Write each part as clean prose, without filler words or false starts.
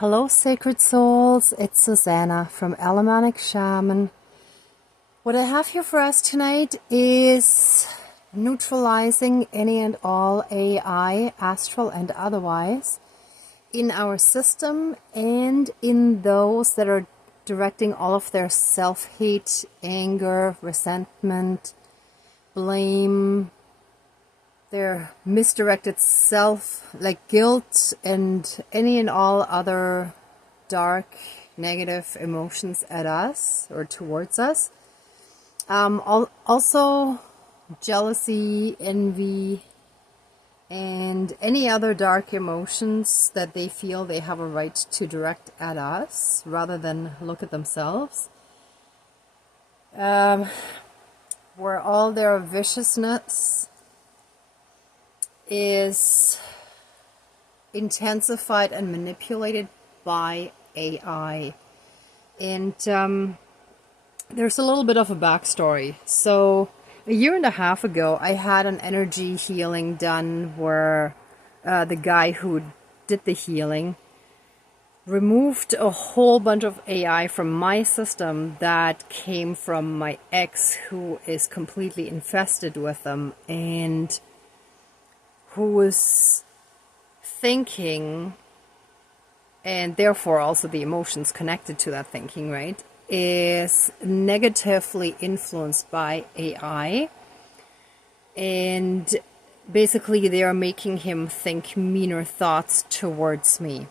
Hello, sacred souls. It's Susanna from Alamanic Shaman. What I have here for us tonight is neutralizing any and all AI, astral and otherwise, in our system and in those that are directing all of their self-hate, anger, resentment, blame, their misdirected self, like guilt and any and all other dark, negative emotions at us or towards us. Also jealousy, envy, and any other dark emotions that they feel they have a right to direct at us rather than look at themselves. Where all their viciousness is intensified and manipulated by AI. And there's a little bit of a backstory. So a year and a half ago, I had an energy healing done where the guy who did the healing removed a whole bunch of AI from my system that came from my ex, who is completely infested with them and who was thinking, and therefore also the emotions connected to that thinking, right, is negatively influenced by AI. And basically they are making him think meaner thoughts towards me.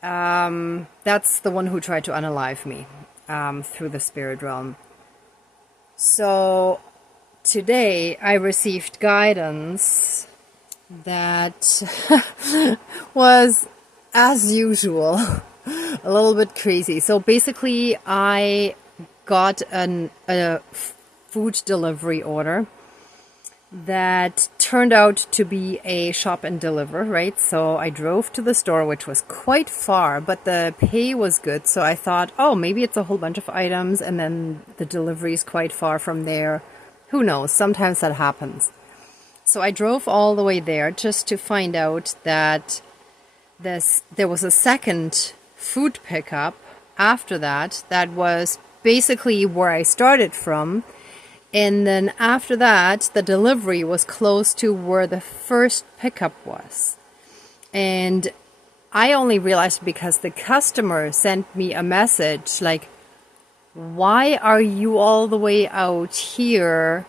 That's the one who tried to unalive me through the spirit realm. So today I received guidance that was, as usual, a little bit crazy. So basically I got a food delivery order that turned out to be a shop and deliver, right? So I drove to the store, which was quite far, but the pay was good. So I thought, oh, maybe it's a whole bunch of items and then the delivery is quite far from there. Who knows? Sometimes that happens. So I drove all the way there just to find out that there was a second food pickup after that was basically where I started from. And then after that, the delivery was close to where the first pickup was. And I only realized because the customer sent me a message like, why are you all the way out here?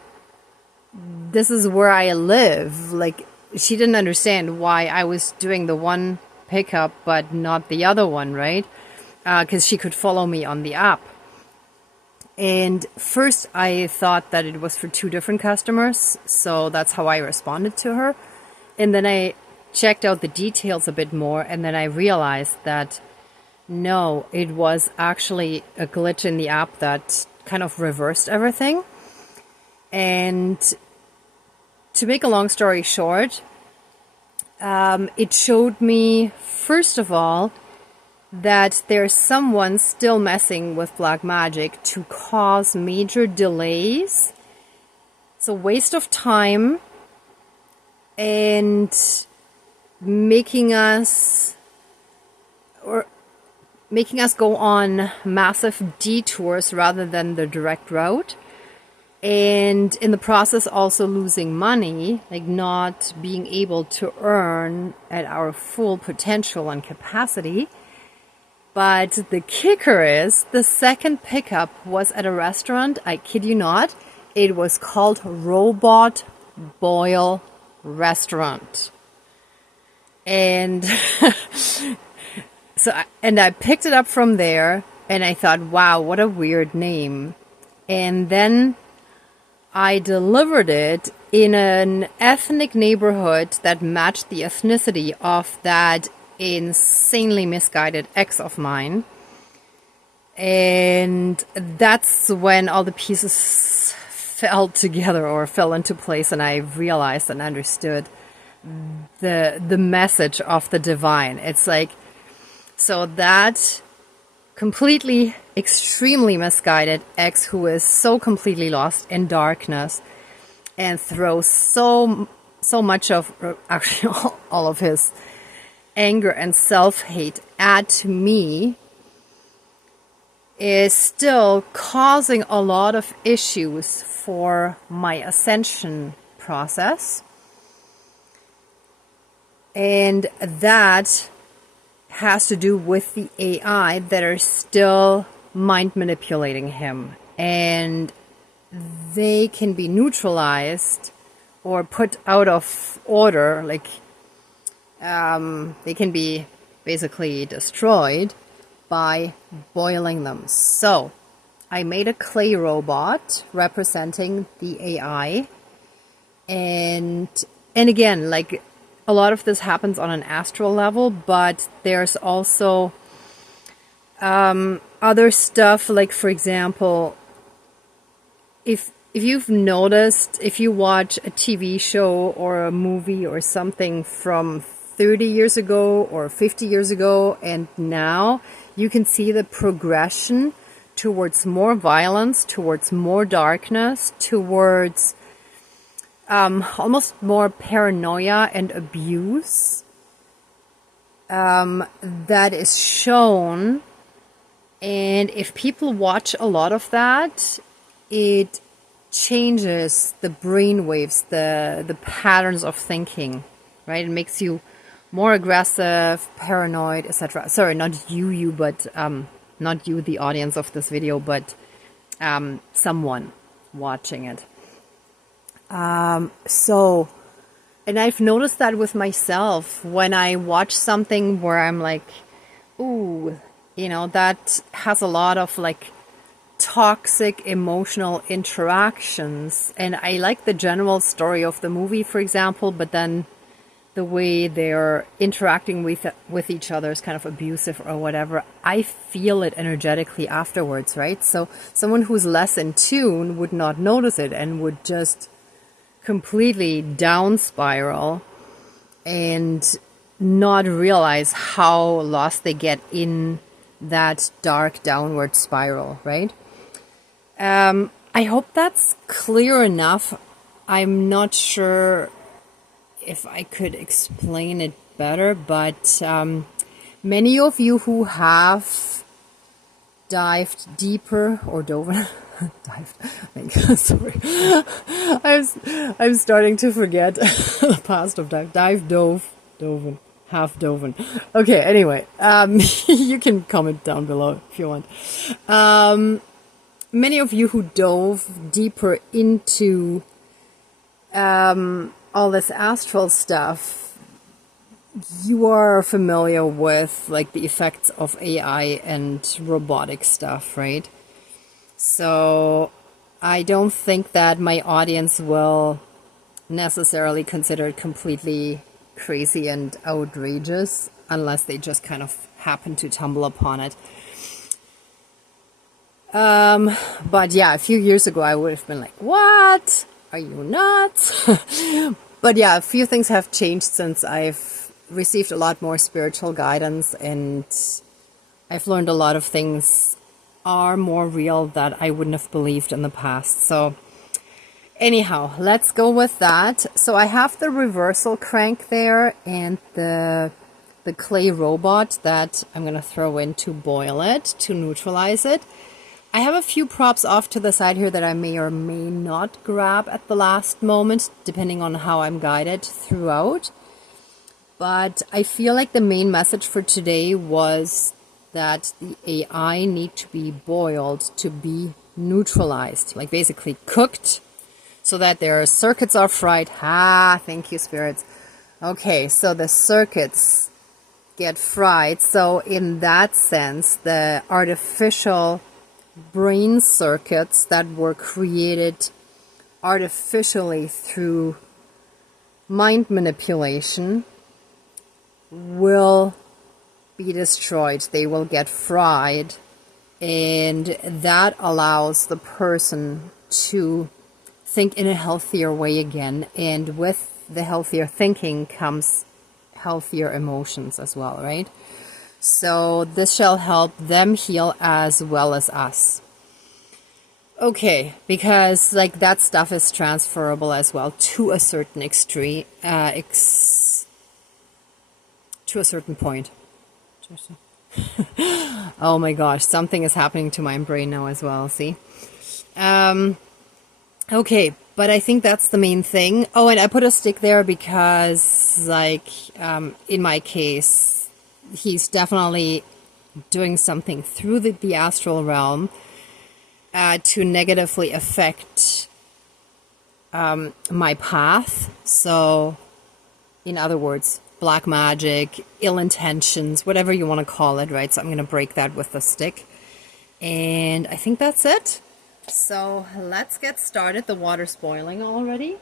This is where I live. Like, she didn't understand why I was doing the one pickup but not the other one, right? Because she could follow me on the app. And first I thought that it was for two different customers, so that's how I responded to her. And then I checked out the details a bit more, and then I realized that no, it was actually a glitch in the app that kind of reversed everything. And to make a long story short, it showed me, first of all, that there's someone still messing with black magic to cause major delays. It's a waste of time and making us go on massive detours rather than the direct route. And in the process also losing money, like not being able to earn at our full potential and capacity. But the kicker is the second pickup was at a restaurant. I kid you not. It was called Robot Boil Restaurant. And I picked it up from there and I thought, wow, what a weird name. And then I delivered it in an ethnic neighborhood that matched the ethnicity of that insanely misguided ex of mine. And that's when all the pieces fell together or fell into place, and I realized and understood the message of the divine. It's like, so that completely, extremely misguided ex who is so completely lost in darkness and throws so much of, actually all of his anger and self-hate at me is still causing a lot of issues for my ascension process. And that has to do with the AI that are still mind manipulating him. And they can be neutralized or put out of order, like they can be basically destroyed by boiling them. So I made a clay robot representing the AI, and again, like, a lot of this happens on an astral level, but there's also other stuff, like, for example, if you've noticed, if you watch a TV show or a movie or something from 30 years ago or 50 years ago and now, you can see the progression towards more violence, towards more darkness, towards almost more paranoia and abuse that is shown. And if people watch a lot of that, it changes the brain waves, the patterns of thinking, right? It makes you more aggressive, paranoid, etc. Sorry, not you, but not you, the audience of this video, but someone watching it. So, and I've noticed that with myself when I watch something where I'm like, ooh, that has a lot of like toxic emotional interactions, and I like the general story of the movie, for example, but then the way they're interacting with each other is kind of abusive or whatever. I feel it energetically afterwards, right? So someone who's less in tune would not notice it and would just completely down spiral and not realize how lost they get in that dark downward spiral, right? I hope that's clear enough. I'm not sure if I could explain it better, but many of you who have dived deeper or dove sorry, I'm starting to forget the past of dive, dove, half doven. Okay, anyway, you can comment down below if you want. Many of you who dove deeper into all this astral stuff, you are familiar with like the effects of AI and robotic stuff, right? So I don't think that my audience will necessarily consider it completely crazy and outrageous unless they just kind of happen to tumble upon it. But yeah, a few years ago I would have been like, what? Are you nuts? But yeah, a few things have changed since I've received a lot more spiritual guidance, and I've learned a lot of things are more real that I wouldn't have believed in the past. So anyhow, let's go with that. So I have the reversal crank there and the clay robot that I'm going to throw in to boil it, to neutralize it. I have a few props off to the side here that I may or may not grab at the last moment, depending on how I'm guided throughout. But I feel like the main message for today was that the AI need to be boiled to be neutralized, like basically cooked, so that their circuits are fried. Thank you, spirits. Okay, so the circuits get fried. So in that sense, the artificial brain circuits that were created artificially through mind manipulation will be destroyed. They will get fried, and that allows the person to think in a healthier way again, and with the healthier thinking comes healthier emotions as well, right? So this shall help them heal as well as us. Okay, because like that stuff is transferable as well to a certain extreme, to a certain point. Oh my gosh, something is happening to my brain now as well, see? Okay, but I think that's the main thing. Oh, and I put a stick there because, like, in my case, he's definitely doing something through the astral realm to negatively affect my path. So, in other words, black magic, ill intentions, whatever you want to call it, right? So I'm going to break that with the stick. And I think that's it. So let's get started. The water's boiling already.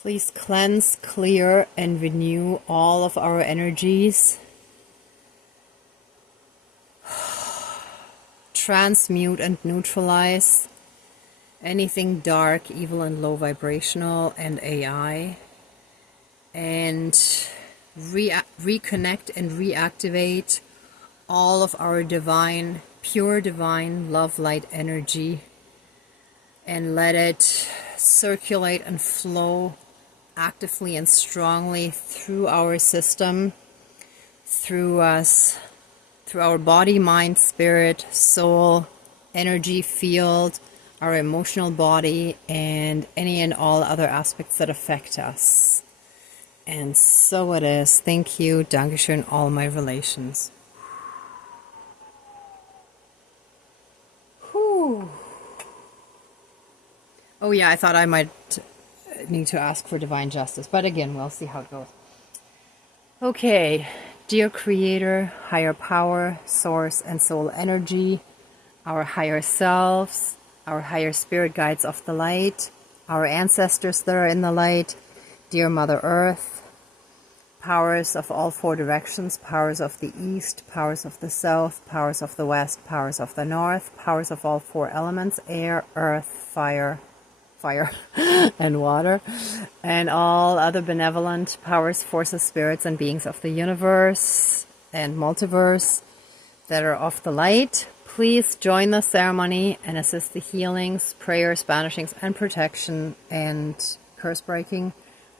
Please cleanse, clear, and renew all of our energies. Transmute and neutralize anything dark, evil, and low vibrational, and AI. And reconnect and reactivate all of our divine, pure divine love light energy. And let it circulate and flow actively and strongly through our system, through us, through our body, mind, spirit, soul, energy field, our emotional body, and any and all other aspects that affect us. And so it is. Thank you. Dankeschön, all my relations. Whew. Oh yeah, I thought I might need to ask for divine justice, but again, we'll see how it goes. Okay, dear Creator, higher power, source, and soul energy, our higher selves, our higher spirit guides of the light, our ancestors that are in the light, dear Mother Earth, powers of all four directions, powers of the east, powers of the south, powers of the west, powers of the north, powers of all four elements, air, earth, fire, and water, and all other benevolent powers, forces, spirits, and beings of the universe and multiverse that are of the light. Please join the ceremony and assist the healings, prayers, banishings, and protection and curse breaking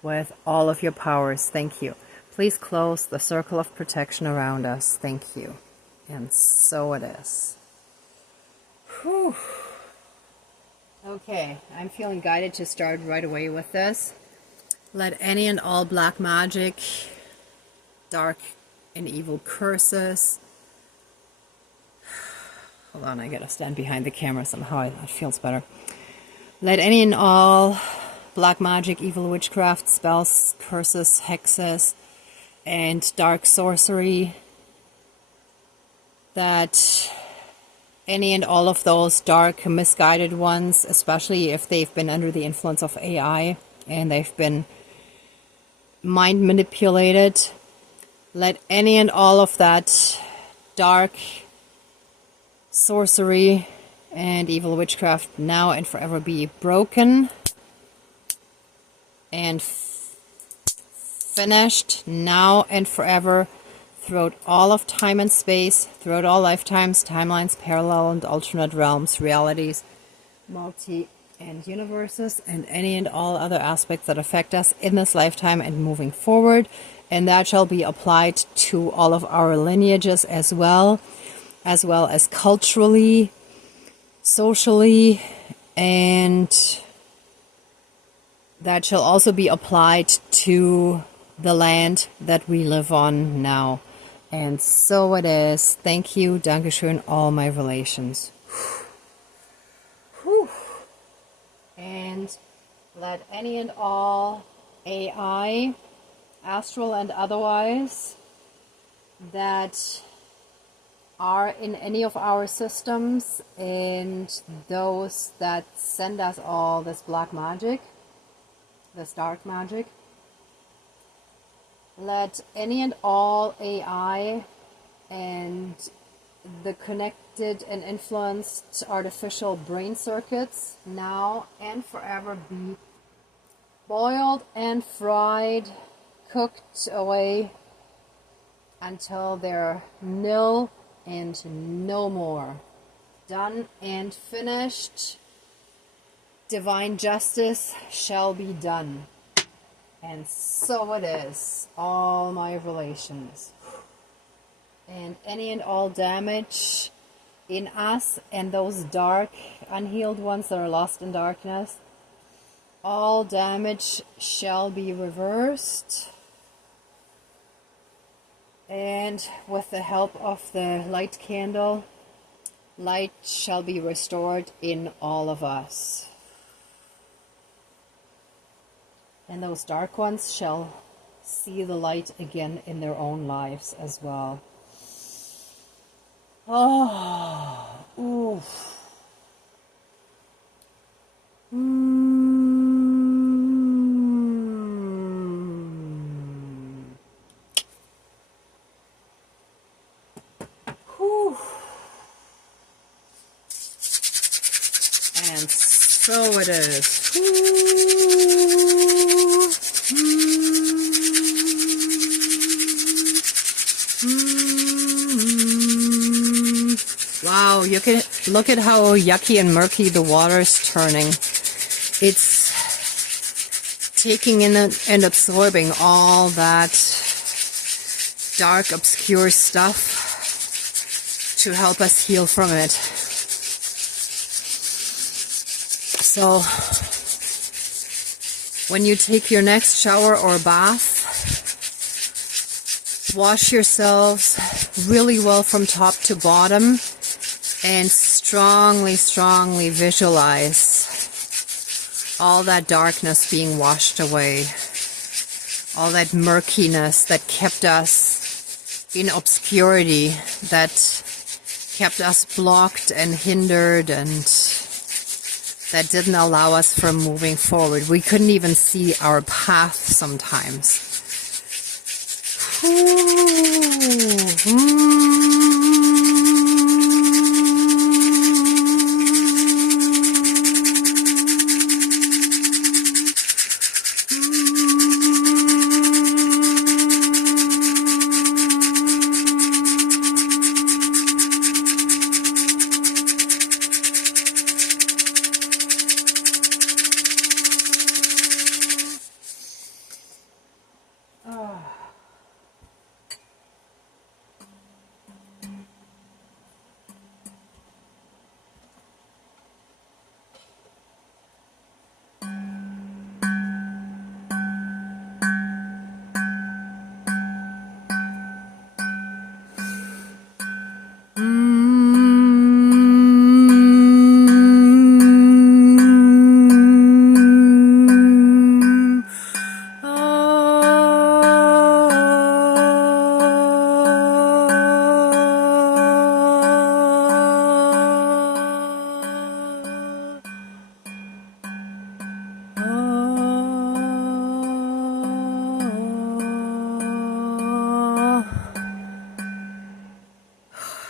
with all of your powers. Thank you. Please close the circle of protection around us. Thank you. And so it is. Whew. Okay, I'm feeling guided to start right away with this. Let any and all black magic, dark and evil curses. Hold on, I gotta stand behind the camera somehow. That feels better. Let any and all black magic, evil witchcraft, spells, curses, hexes, and dark sorcery, that any and all of those dark, misguided ones, especially if they've been under the influence of AI and they've been mind manipulated, let any and all of that dark sorcery and evil witchcraft now and forever be broken and finished now and forever, throughout all of time and space, throughout all lifetimes, timelines, parallel and alternate realms, realities, multi and universes, and any and all other aspects that affect us in this lifetime and moving forward. And that shall be applied to all of our lineages as well as culturally, socially, and that shall also be applied to the land that we live on now. And so it is. Thank you. Dankeschön, all my relations. Whew. And let any and all AI, astral and otherwise, that are in any of our systems, and those that send us all this black magic, this dark magic, let any and all AI and the connected and influenced artificial brain circuits now and forever be boiled and fried, cooked away until they're nil and no more. Done and finished. Divine justice shall be done. And so it is. All my relations. And any and all damage in us and those dark, unhealed ones that are lost in darkness, all damage shall be reversed. And with the help of the light candle, light shall be restored in all of us. And those dark ones shall see the light again in their own lives as well. Oh, oof. Whew. And so it is. Wow, you can look at how yucky and murky the water is turning. It's taking in and absorbing all that dark, obscure stuff to help us heal from it. So, when you take your next shower or bath, wash yourselves really well from top to bottom and strongly, strongly visualize all that darkness being washed away, all that murkiness that kept us in obscurity, that kept us blocked and hindered, and that didn't allow us from moving forward. We couldn't even see our path sometimes.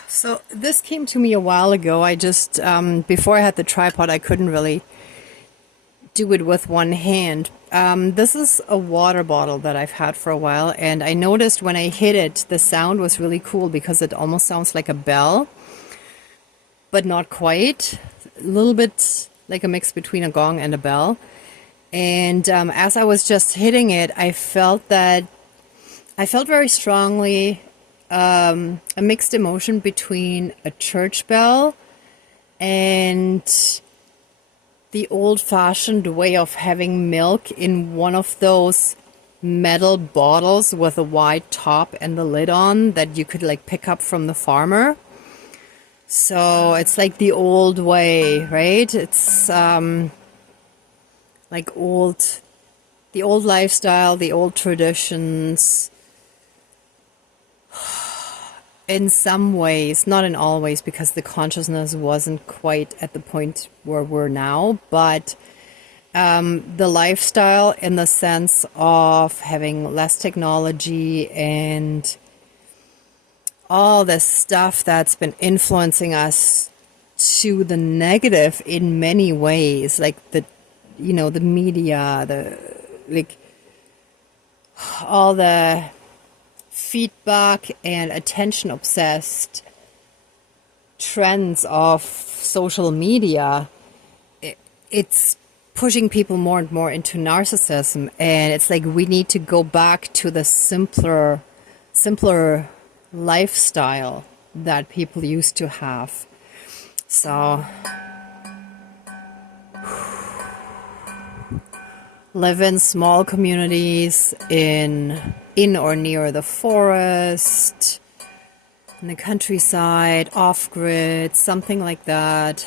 So this came to me a while ago. I just, before I had the tripod, I couldn't really do it with one hand. This is a water bottle that I've had for a while, and I noticed when I hit it, the sound was really cool because it almost sounds like a bell, but not quite. A little bit like a mix between a gong and a bell. And as I was just hitting it, I felt very strongly a mixed emotion between a church bell and the old-fashioned way of having milk in one of those metal bottles with a wide top and the lid on that you could like pick up from the farmer. So it's like the old way, right? It's like the old lifestyle, the old traditions. In some ways, not in all ways, because the consciousness wasn't quite at the point where we're now, but the lifestyle in the sense of having less technology and all this stuff that's been influencing us to the negative in many ways, like the media, all the feedback and attention obsessed trends of social media, it's pushing people more and more into narcissism, and it's like we need to go back to the simpler lifestyle that people used to have. So live in small communities in or near the forest, in the countryside, off-grid, something like that,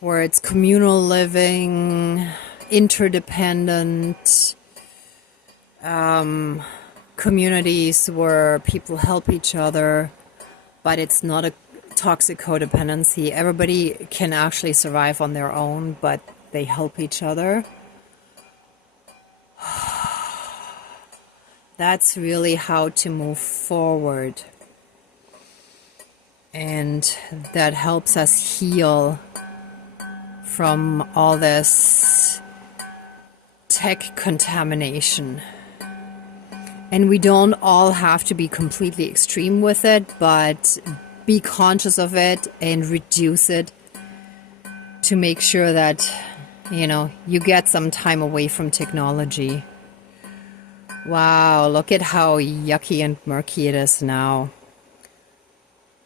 where it's communal living, interdependent, communities where people help each other, but it's not a toxic codependency. Everybody can actually survive on their own, but they help each other. That's really how to move forward. And that helps us heal from all this tech contamination. And we don't all have to be completely extreme with it, but be conscious of it and reduce it to make sure that, you know, you get some time away from technology. Wow, look at how yucky and murky it is now.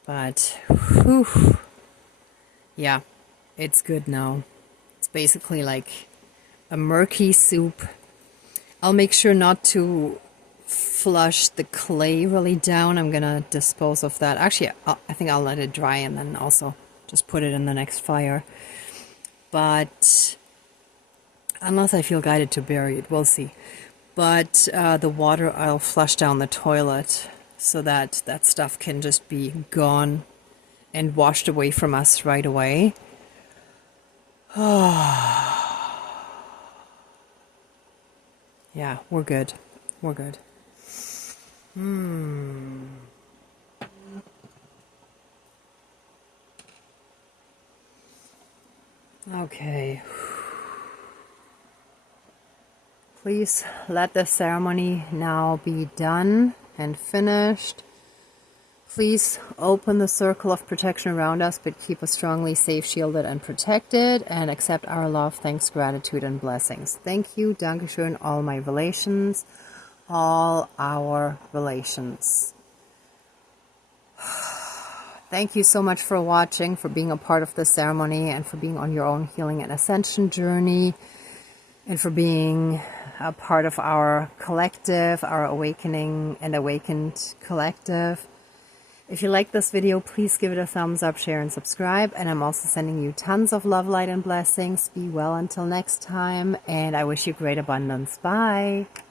But, whew, yeah, it's good now. It's basically like a murky soup. I'll make sure not to flush the clay really down. I'm gonna dispose of that. Actually, I think I'll let it dry and then also just put it in the next fire. But unless I feel guided to bury it, we'll see. But the water I'll flush down the toilet so that that stuff can just be gone and washed away from us right away. Yeah, we're good. We're good. Okay. Please let the ceremony now be done and finished. Please open the circle of protection around us, but keep us strongly safe, shielded, and protected, and accept our love, thanks, gratitude, and blessings. Thank you, Dankeschön, all my relations, all our relations. Thank you so much for watching, for being a part of this ceremony, and for being on your own healing and ascension journey, and for being a part of our collective, our awakening and awakened collective. If you like this video, please give it a thumbs up, share, and subscribe. And I'm also sending you tons of love, light, and blessings. Be well until next time, and I wish you great abundance. Bye.